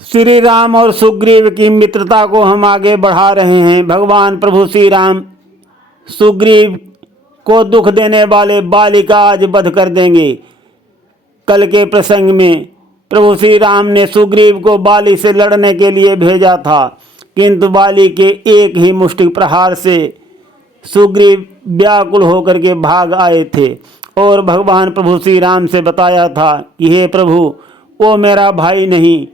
श्री राम और सुग्रीव की मित्रता को हम आगे बढ़ा रहे हैं। भगवान प्रभु श्री राम सुग्रीव को दुख देने वाले बाली का आज वध कर देंगे। कल के प्रसंग में प्रभु श्री राम ने सुग्रीव को बाली से लड़ने के लिए भेजा था, किंतु बाली के एक ही मुष्टि प्रहार से सुग्रीव व्याकुल होकर के भाग आए थे और भगवान प्रभु श्री राम से बताया था कि हे प्रभु, वो मेरा भाई नहीं,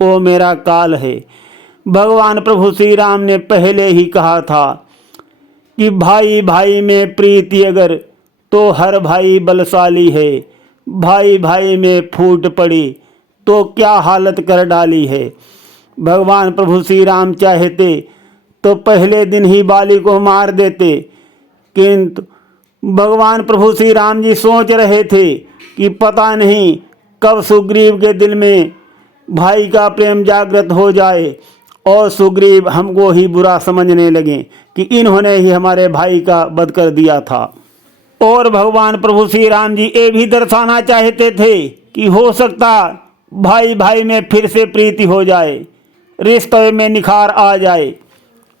वो मेरा काल है। भगवान प्रभु श्री राम ने पहले ही कहा था कि भाई भाई में प्रीति अगर तो हर भाई बलशाली है, भाई भाई में फूट पड़ी तो क्या हालत कर डाली है। भगवान प्रभु श्री राम चाहते तो पहले दिन ही बाली को मार देते, किंतु भगवान प्रभु श्री राम जी सोच रहे थे कि पता नहीं कब सुग्रीव के दिल में भाई का प्रेम जागृत हो जाए और सुग्रीव हमको ही बुरा समझने लगे कि इन्होंने ही हमारे भाई का वध कर दिया था। और भगवान प्रभु श्री राम जी ये भी दर्शाना चाहते थे कि हो सकता भाई भाई में फिर से प्रीति हो जाए, रिश्ते में निखार आ जाए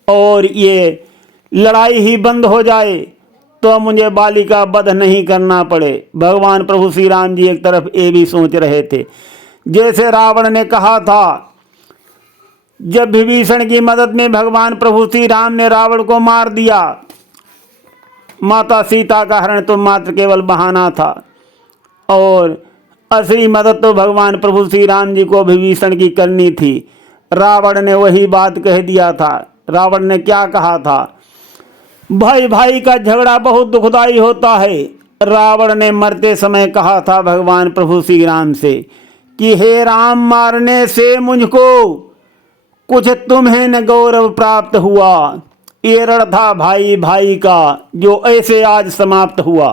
और ये लड़ाई ही बंद हो जाए तो मुझे बाली का वध नहीं करना पड़े। भगवान प्रभु श्री राम जी एक तरफ ये भी सोच रहे थे। जैसे रावण ने कहा था, जब विभीषण की मदद में भगवान प्रभु श्री राम ने रावण को मार दिया, माता सीता का हरण तो मात्र केवल बहाना था और असली मदद तो भगवान प्रभु श्री राम जी को विभीषण की करनी थी। रावण ने वही बात कह दिया था। रावण ने क्या कहा था, भाई भाई का झगड़ा बहुत दुखदाई होता है। रावण ने मरते समय कहा था भगवान प्रभु श्री राम से कि हे राम, मारने से मुझको कुछ तुम्हें न गौरव प्राप्त हुआ। ये रण था भाई भाई का जो ऐसे आज समाप्त हुआ।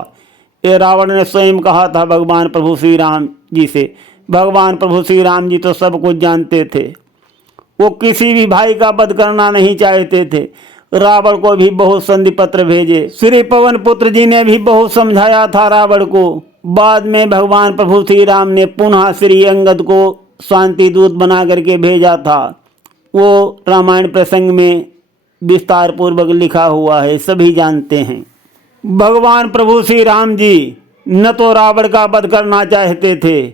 ये रावण ने स्वयं कहा था भगवान प्रभु श्री राम जी से। भगवान प्रभु श्री राम जी तो सब कुछ जानते थे, वो किसी भी भाई का वध करना नहीं चाहते थे। रावण को भी बहुत संधि पत्र भेजे, श्री पवन पुत्र जी ने भी बहुत समझाया था रावण को। बाद में भगवान प्रभु श्री राम ने पुनः श्री अंगद को शांति दूत बना करके भेजा था। वो रामायण प्रसंग में विस्तार पूर्वक लिखा हुआ है, सभी जानते हैं। भगवान प्रभु श्री राम जी न तो रावण का वध करना चाहते थे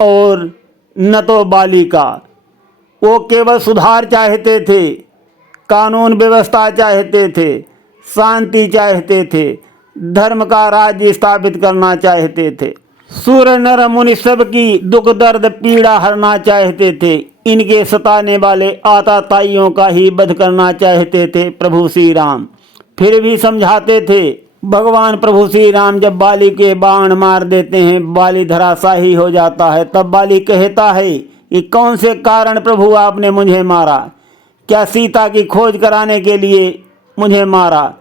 और न तो बाली का। वो केवल सुधार चाहते थे, कानून व्यवस्था चाहते थे, शांति चाहते थे, धर्म का राज्य स्थापित करना चाहते थे, सुर नर मुनि सब की दुख दर्द पीड़ा हरना चाहते थे। इनके सताने वाले आताताइयों का ही वध करना चाहते थे प्रभु श्री राम। फिर भी समझाते थे। भगवान प्रभु श्री राम जब बाली के बाण मार देते हैं, बाली धराशाही हो जाता है, तब बाली कहता है कि कौन से कारण प्रभु आपने मुझे मारा? क्या सीता की खोज कराने के लिए मुझे मारा?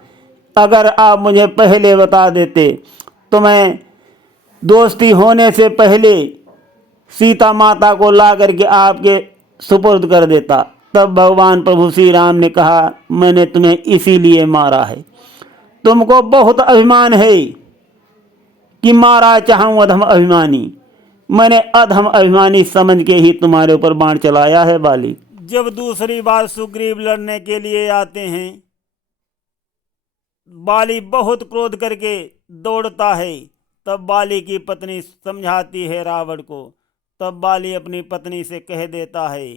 अगर आप मुझे पहले बता देते तो मैं दोस्ती होने से पहले सीता माता को ला करके आपके सुपुर्द कर देता। तब भगवान प्रभु श्री राम ने कहा, मैंने तुम्हें इसीलिए मारा है, तुमको बहुत अभिमान है कि मारा चाहूँ अधम अभिमानी। मैंने अधम अभिमानी समझ के ही तुम्हारे ऊपर बाण चलाया है बाली। जब दूसरी बार सुग्रीव लड़ने के लिए आते हैं, बाली बहुत क्रोध करके दौड़ता है। तब बाली की पत्नी समझाती है रावण को। तब बाली अपनी पत्नी से कह देता है,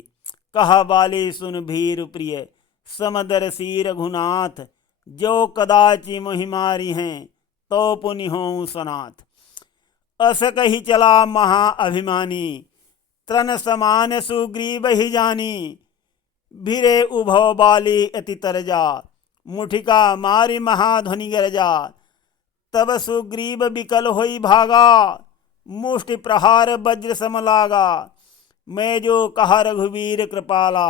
कहा बाली सुन भीर प्रिय समदर्शी रघुनाथ, जो कदाचि मोहिमारी हैं तो पुनि होऊं सनाथ। अस कही चला महा अभिमानी, तृण समान सुग्रीव ही जानी। भिरे उभव बाली अति तरजा, मुठिका मारी महाध्वनि गरजा। तब सुग्रीव विकल होई भागा, मुष्टि प्रहार वज्र सम लागा। मैं जो कहा रघुवीर कृपाला,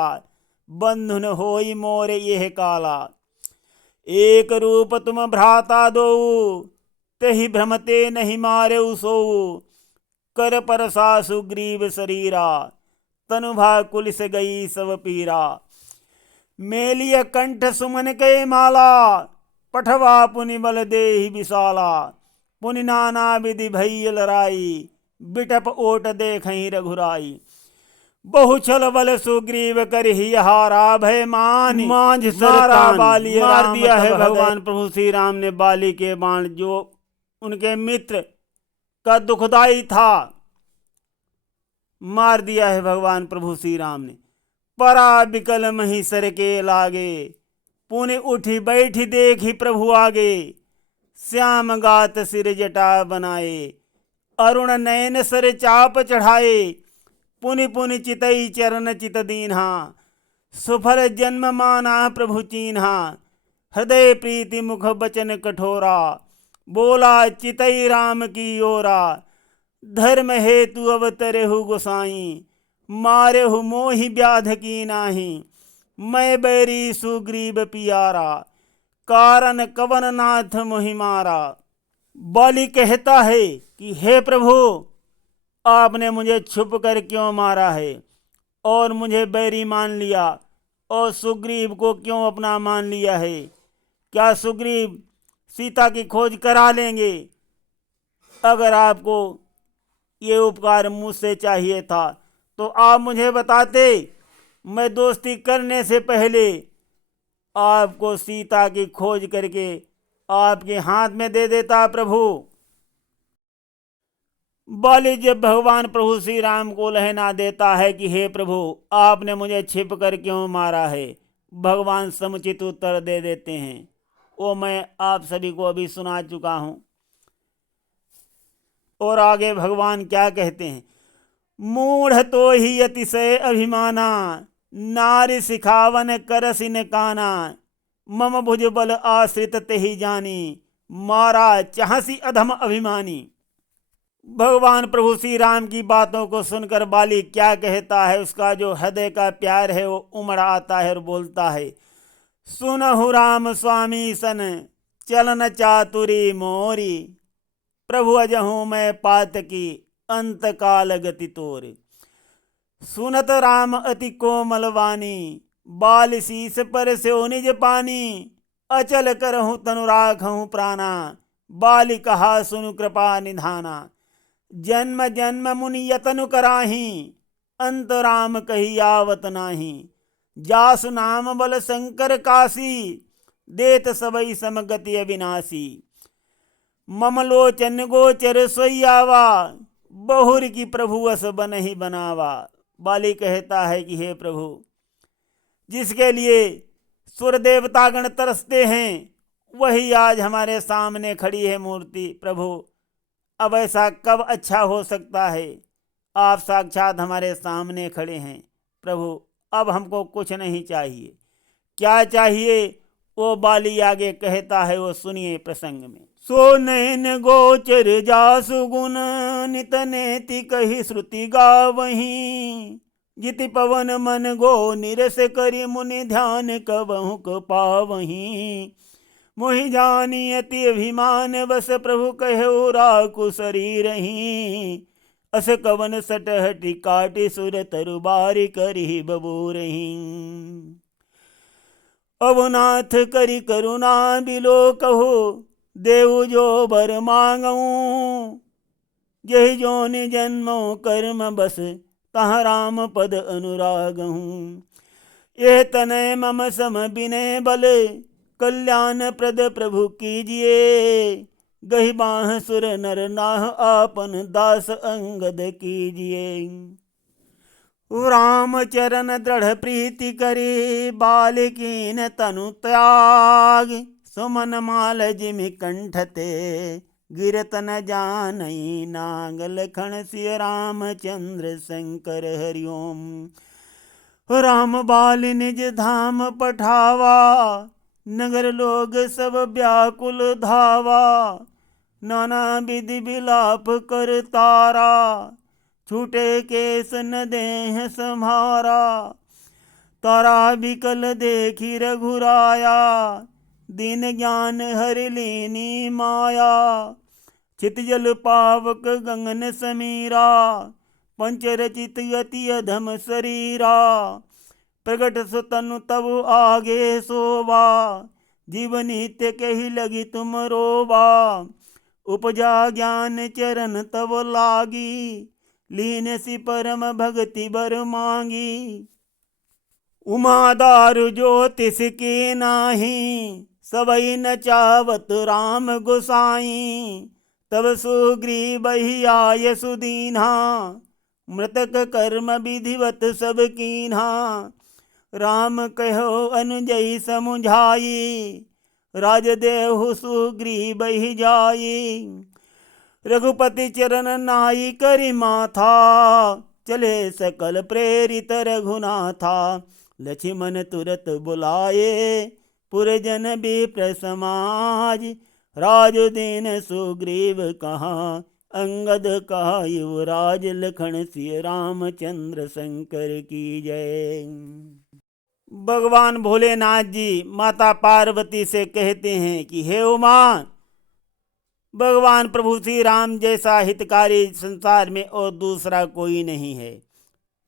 बंधुन होई मोर यह काला। एक रूप तुम भ्राता दो, तेहि भ्रमते नहीं मारे सोऊ। कर परसा सुग्रीव शरीरा, तनुभा कुलिस गई सब पीरा। मेलिय कंठ सुमन के माला, पठवा पुनि बल देहि विशाला। पुनि नाना विधि भई लराई, बिटप ओट देखहि रघुराई। बहुछल बल सुग्रीव कर ही हारा भय मान मांझ सारा बाली मार दिया है भगवान प्रभु श्री राम ने बाली के बाण जो उनके मित्र का दुखदाई था, मार दिया है भगवान प्रभु श्री राम ने। परा बिकल मही सर के लागे, पुनि उठी बैठी देखी प्रभु आगे। श्याम गात सिर जटा बनाए, अरुण नयन सर चाप चढ़ाए। पुनि पुनि चितई चरण चित दीन्हा, सुफल जन्म माना प्रभु चीन्हा। हृदय प्रीति मुख बचन कठोरा, बोला चितई राम की ओरा। धर्म हेतु अवतरेहु गोसाई, मारेहु मोहि व्याध की नाही। मैं बैरी सुग्रीव पियारा, कारण कवन नाथ मोहि मारा। बाली कहता है कि हे प्रभु, आपने मुझे छुप कर क्यों मारा है और मुझे बैरी मान लिया और सुग्रीव को क्यों अपना मान लिया है। क्या सुग्रीव सीता की खोज करा लेंगे? अगर आपको ये उपकार मुझसे चाहिए था तो आप मुझे बताते, मैं दोस्ती करने से पहले आपको सीता की खोज करके आपके हाथ में दे देता प्रभु। बाली जब भगवान प्रभु श्री राम को लहना देता है कि हे प्रभु, आपने मुझे छिप कर क्यों मारा है, भगवान समुचित उत्तर दे देते हैं। वो मैं आप सभी को अभी सुना चुका हूं। और आगे भगवान क्या कहते हैं, मूढ़ तो ही अतिशय अभिमाना, नारी सिखावन करसिन काना। मम भुज बल आश्रित तेहि जानी, मारा चाहसी अधम अभिमानी। भगवान प्रभु श्री राम की बातों को सुनकर बाली क्या कहता है, उसका जो हृदय का प्यार है वो उमड़ आता है और बोलता है, सुनहु राम स्वामी सन चलन चातुरी मोरी। प्रभु अजहूँ मैं पात की अंत काल गति तोरे। सुनत राम अति कोमल वाणी, बाल शीस पर स्यो निज पानी। अचल करहूँ तनु राखहूँ प्राणा, बाली कहा सुनु कृपा निधाना। जन्म जन्म मुनि यतनु कराही, अंत राम कही आवत नाही। जासु नाम बल शंकर काशी, देत सबई समगति अविनाशी। ममलोचन गोचर सोयावा, बहुर की प्रभु अस बन ही बनावा। बाली कहता है कि हे प्रभु, जिसके लिए सुर देवतागण तरसते हैं वही आज हमारे सामने खड़ी है मूर्ति। प्रभु, अब ऐसा कब अच्छा हो सकता है, आप साक्षात हमारे सामने खड़े हैं। प्रभु, अब हमको कुछ नहीं चाहिए। क्या चाहिए वो बाली आगे कहता है, वो सुनिए प्रसंग में। सो नैन गोचर जासु गुण, नित नेति कही श्रुति गावहीं। जिति पवन मन गो निरस करि, मुनि ध्यान कबहु क पावहीं। मोहि जानी अति अभिमान बस, प्रभु कहो राखु शरीरहीं। अस कवन सटहटि काटि, सुर तरु बारि करि बबूरहीं। अवनाथ करि करुणा बिलो कहो, देव जो बर मांगऊं। यही जोनि जन्मो कर्म बस, तहाँ राम पद अनुरागहूँ। यह तनय मम सम बिनय बल, कल्याण प्रद प्रभु कीजिए। गही बाह सुर नर नाह, आपन दास अंगद कीजिए। राम चरण दृढ़ प्रीति करे, बालिकीन तनु त्याग। सुमन माल जिमि कंठते, गिरत न जानई नाग। लखन सिय रामचंद्र शंकर हरिओम। राम बाल निज धाम पठावा, नगर लोग सब व्याकुल धावा। नाना विधि विलाप कर तारा, छूटे केस न देह सम्हारा। तारा बिकल देखी रघुराया, दीन ज्ञान हर लीनी माया। चित जल पावक गगन समीरा, पंचरचित अति अधम शरीरा। प्रगट सुतनु तब आगे सोवा, जीव नित्य कही लगी तुम रोवा। उपजा ज्ञान चरण तब लागी, लीन सी परम भक्ति बर मांगी। उमा दारु ज्योतिष की नाही, सबई न चावत राम गोसाई। तब सुग्रीव आय सुदीन्हा, मृतक कर्म विधिवत सब कीन्हा। राम कहो अनुजई समुझाई, राजदेव सुग्रीव जाई। रघुपति चरण नाई करि माथा, चले सकल प्रेरित रघुनाथा। लक्ष्मण तुरत बुलाए, पुरजन विप्र समाज। राजुदीन सुग्रीव कहा, अंगद कहा युवराज। लखन सिय रामचंद्र शंकर की जय। भगवान भोलेनाथ जी माता पार्वती से कहते हैं कि हे उमा, भगवान प्रभु श्री राम जैसा हितकारी संसार में और दूसरा कोई नहीं है।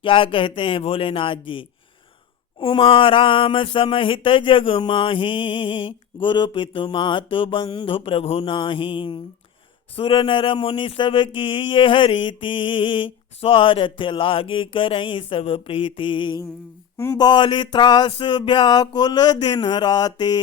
क्या कहते हैं भोलेनाथ जी? उमा राम समहित जग माही, गुरु पितु मातु बंधु प्रभु नाही। सुर नर मुनि सब की यह रीति, स्वार्थ लागी करई सब प्रीति। बाली त्रास व्याकुल दिन राते,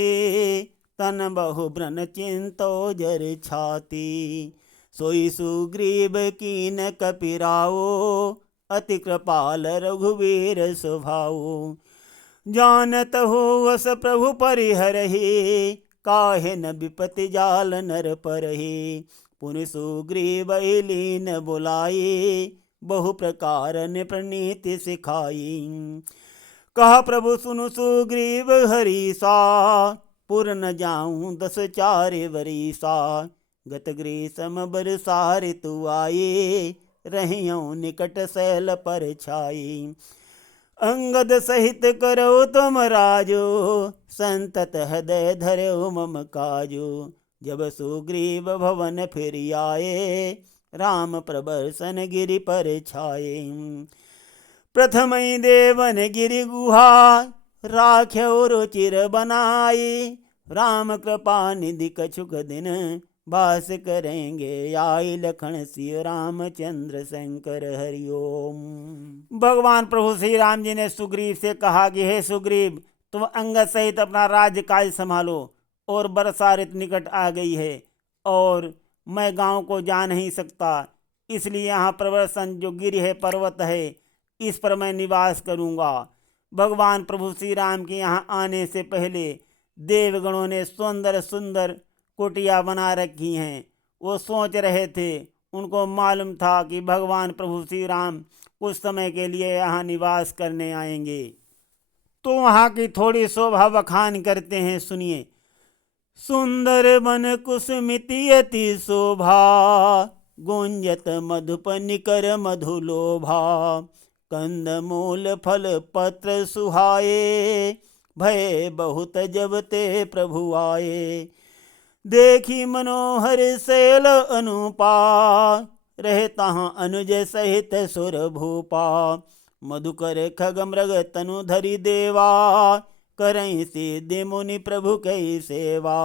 तन बहु ब्रन चिंतो जर छाती। सोई सुग्रीव कीन कपिराओ, अति कृपाल रघुवीर स्वभाव। जानत हो वस प्रभु परिहरहि, काहे न विपति जाल नर परहि। पुनि सुग्रीव लीन बुलाई, बहु प्रकार ने प्रणीति सिखाई। कहा प्रभु सुनु सुग्रीव हरीसा, पुर न जाऊं 10 चारे वरीसा। गत ग्रीष्म बरसा ऋतु आए, रहियो निकट सैल पर छाई। अंगद सहित करो तुम राजो, संतत हृदय धरो मम काजो। जब सुग्रीव भवन फिर आए, राम प्रबर्शन गिरि पर छाए। प्रथम देवन गिरि गुहा, राख्यो रुचिर बनाई। राम कृपा निधि कछुक दिन, वास करेंगे आई। लखन सिय रामचंद्र शंकर हरिओम। भगवान प्रभु श्री राम जी ने सुग्रीव से कहा कि हे सुग्रीव, तुम अंगद सहित अपना राज्य काज संभालो, और वर्षा ऋतु निकट आ गई है और मैं गांव को जा नहीं सकता, इसलिए यहाँ प्रवर्सन जो गिरि है, पर्वत है, इस पर मैं निवास करूँगा। भगवान प्रभु श्री राम के यहाँ आने से पहले देवगणों ने सुंदर सुंदर कुटिया बना रखी हैं। वो सोच रहे थे, उनको मालूम था कि भगवान प्रभु श्री राम कुछ समय के लिए यहाँ निवास करने आएंगे। तो वहाँ की थोड़ी शोभा बखान करते हैं, सुनिए। सुंदर बन कुसुमिति अति शोभा, गुंजत मधुप निकर मधुलोभा। कंद मूल फल पत्र सुहाए, भय बहुत जब ते प्रभु आए। देखी मनोहर शैल अनुपा, रहता अनुज सहित सुर भूपा। मधुकर खग मृग तनु धरि देवा, करई सिद्धि मुनि प्रभु कई सेवा।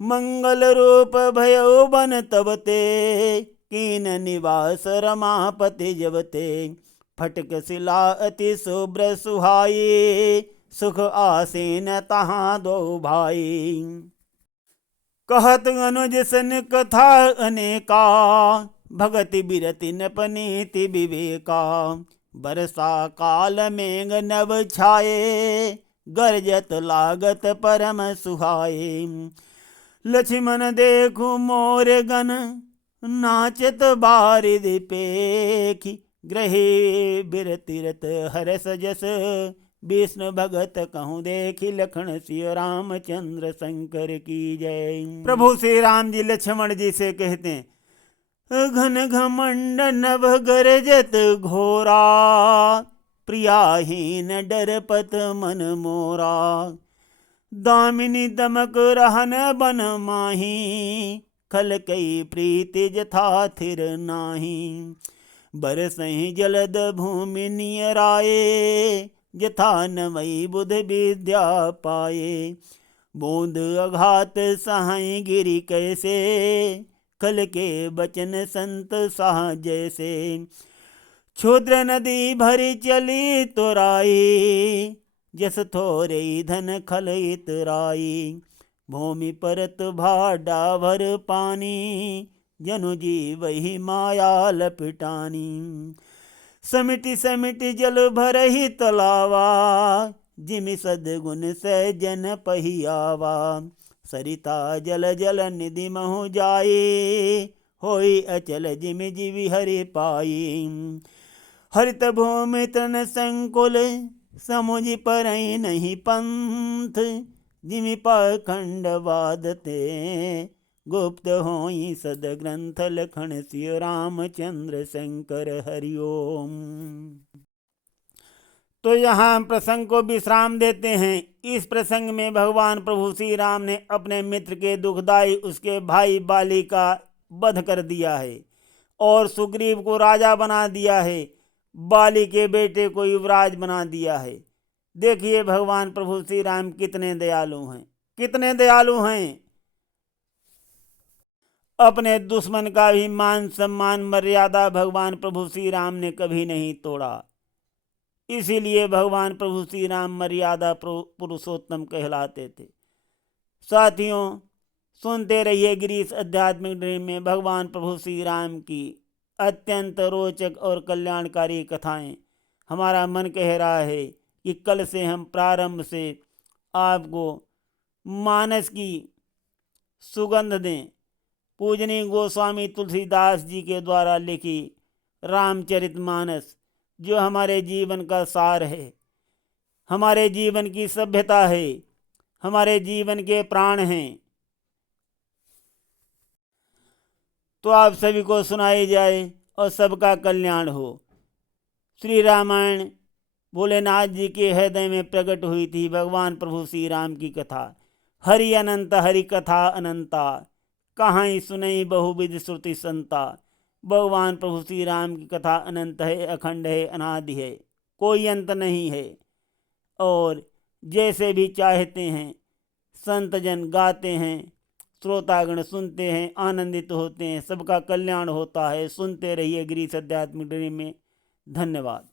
मंगल रूप भयो बन तब ते, कीन निवास रमापति जबते। फटक शिला अति शुभ्र सुहाई, सुख आसीन तहाँ दो भाई। कहत अनुज सन कथा अनेका, भगति बिरति नपनीति विवेका। बरसा काल मेघ नभ छाए, गरजत लागत परम सुहाए। लक्ष्मण देखु मोर गन, नाचत बारिधि पेखी। ग्रहे बिरतिरत हरस जस, विष्णु भगत कहूँ देखी। लखन सिय रामचंद्र शंकर की जय। प्रभु श्री राम जी लक्ष्मण जी से कहते हैं, घन घमंड नभ गरजत घोरा। प्रियाहीन डरपत मन मोरा। दामिनी दमक रहन बन माही, खल कई प्रीति जथा थिर नाही। बरसहि जलद भूमि नियराए, जथा नवई बुध विद्या पाए। बूंद अघात सहाय गिरि कैसे, कल के बचन संत साह जैसे। क्षुद्र नदी भरी चली तुराई, जस थोरे धन खल इतराई। भूमि परत भाडा भर पानी, जनु जीव ही माया लपिटानी। समिति समिति जल भर ही तलावा, जिमि सदगुण से जन पहियावा। सरिता जल जल निधि महु जाए, होई अचल जिमि जीवि हरि पाई। हरित भूमि तन संकुल, समुझ परई नहीं पंथ। जिमि पाखंड वादते, गुप्त होई सद ग्रंथ। लखन सिय रामचंद्र शंकर हरिओम। तो यहाँ हम प्रसंग को विश्राम देते हैं। इस प्रसंग में भगवान प्रभु श्री राम ने अपने मित्र के दुखदाई उसके भाई बाली का वध कर दिया है और सुग्रीव को राजा बना दिया है, बाली के बेटे को युवराज बना दिया है। देखिए भगवान प्रभु श्री राम कितने दयालु हैं, कितने दयालु हैं। अपने दुश्मन का भी मान सम्मान मर्यादा भगवान प्रभु श्री राम ने कभी नहीं तोड़ा। इसीलिए भगवान प्रभु श्री राम मर्यादा पुरुषोत्तम कहलाते थे। साथियों, सुनते रहिए गिरीश आध्यात्मिक ड्रीम में भगवान प्रभु श्री राम की अत्यंत रोचक और कल्याणकारी कथाएं। हमारा मन कह रहा है कि कल से हम प्रारंभ से आपको मानस की सुगंध दें। पूजनीय गोस्वामी तुलसीदास जी के द्वारा लिखी रामचरितमानस, जो हमारे जीवन का सार है, हमारे जीवन की सभ्यता है, हमारे जीवन के प्राण हैं, तो आप सभी को सुनाई जाए और सबका कल्याण हो। श्री रामायण भोलेनाथ जी के हृदय में प्रकट हुई थी भगवान प्रभु श्री राम की कथा। हरि अनंत हरि कथा अनंता, कहाँ सुनई बहुविध श्रुति संता। भगवान प्रभु श्री राम की कथा अनंत है, अखंड है, अनादि है, कोई अंत नहीं है। और जैसे भी चाहते हैं संत जन गाते हैं, श्रोतागण सुनते हैं, आनंदित होते हैं, सबका कल्याण होता है। सुनते रहिए गिरीश आध्यात्मिक ड्रीम में। धन्यवाद।